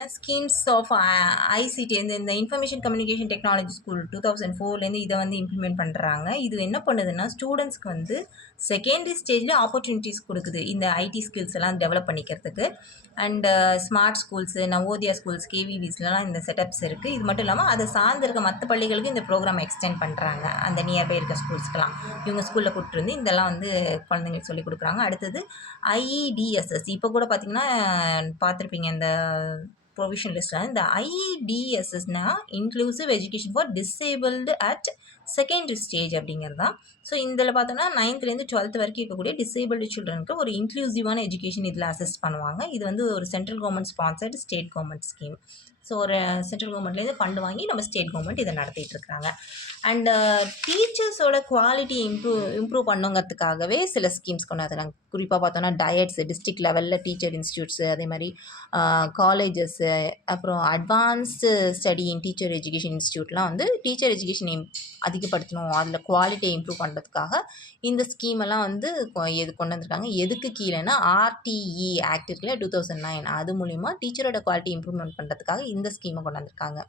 Schemes of ICT இந்த information communication technology school 2004லேருந்து இதை வந்து இம்ப்ளிமெண்ட் பண்ணுறாங்க. இது என்ன பண்ணுதுன்னா ஸ்டூடெண்ட்ஸ்க்கு வந்து செகண்டரி ஸ்டேஜில் ஆப்பர்ச்சுனிட்டிஸ் கொடுக்குது இந்த ஐடி ஸ்கில்ஸ் எல்லாம் டெவலப் பண்ணிக்கிறதுக்கு. And smart schools, Navodaya schools, கேவிவிஸ்லாம் இந்த செட்டப்ஸ் இருக்குது. இது மட்டும் இல்லாமல் அதை சார்ந்து இருக்க மற்ற பள்ளிகளுக்கு இந்த ப்ரோக்ராம் எக்ஸ்டெண்ட் பண்ணுறாங்க. அந்த நியர்பை இருக்க ஸ்கூல்ஸ்க்கெலாம் இவங்க ஸ்கூலில் கூப்பிட்டு வந்து இதெல்லாம் வந்து குழந்தைங்களுக்கு சொல்லிக் கொடுக்குறாங்க. அடுத்தது ஐஇடிஎஸ்எஸ் இப்போ கூட பார்த்திங்கன்னா பார்த்துருப்பீங்க இந்த ப்ரொவிஷன் லிஸ்ட்டில். இந்த ஐஇடிஎஸ்எஸ்னா inclusive education for disabled at secondary stage அப்படிங்கிறது தான். ஸோ இதில் பார்த்தோம்னா 9th-லேருந்து 12th வரைக்கும் இருக்கக்கூடிய டிசேபிள்டு சில்ட்ரனுக்கு ஒரு இன்க்ளூசிவான எஜுகேஷன் இதில் அசிஸ்ட் பண்ணுவாங்க. இது வந்து ஒரு central government sponsored state government scheme. So ஒரு சென்ட்ரல் கவர்மெண்ட்லேருந்து ஃபண்டு வாங்கி நம்ம ஸ்டேட் கவர்மெண்ட் இதை நடத்திட்டு இருக்கிறாங்க. அண்டு டீச்சர்ஸோட குவாலிட்டி இம்ப்ரூவ் பண்ணுங்கிறதுக்காகவே சில ஸ்கீம்ஸ் கொண்டு வந்துடுறாங்க. குறிப்பாக பார்த்தோன்னா டயட்ஸு, டிஸ்ட்ரிக்ட் லெவலில் டீச்சர் இன்ஸ்டியூட்ஸு, அதே மாதிரி காலேஜஸ்ஸு, அப்புறம் advanced study in teacher education இன்ஸ்டியூட்லாம் வந்து டீச்சர் எஜுகேஷன் அதிகப்படுத்தணும், அதில் குவாலிட்டியை இம்ப்ரூவ் பண்ணுறதுக்காக இந்த ஸ்கீமெல்லாம் வந்து கொண்டு வந்திருக்காங்க. எதுக்கு கீழேன்னா ஆர்டிஇ ஆக்ட் இருக்குல்ல 2009, அது மூலிமா டீச்சரோட குவாலிட்டி இம்ப்ரூவ்மெண்ட் பண்ணுறதுக்காக இந்த ஸ்கீமை கொண்டு வந்திருக்காங்க.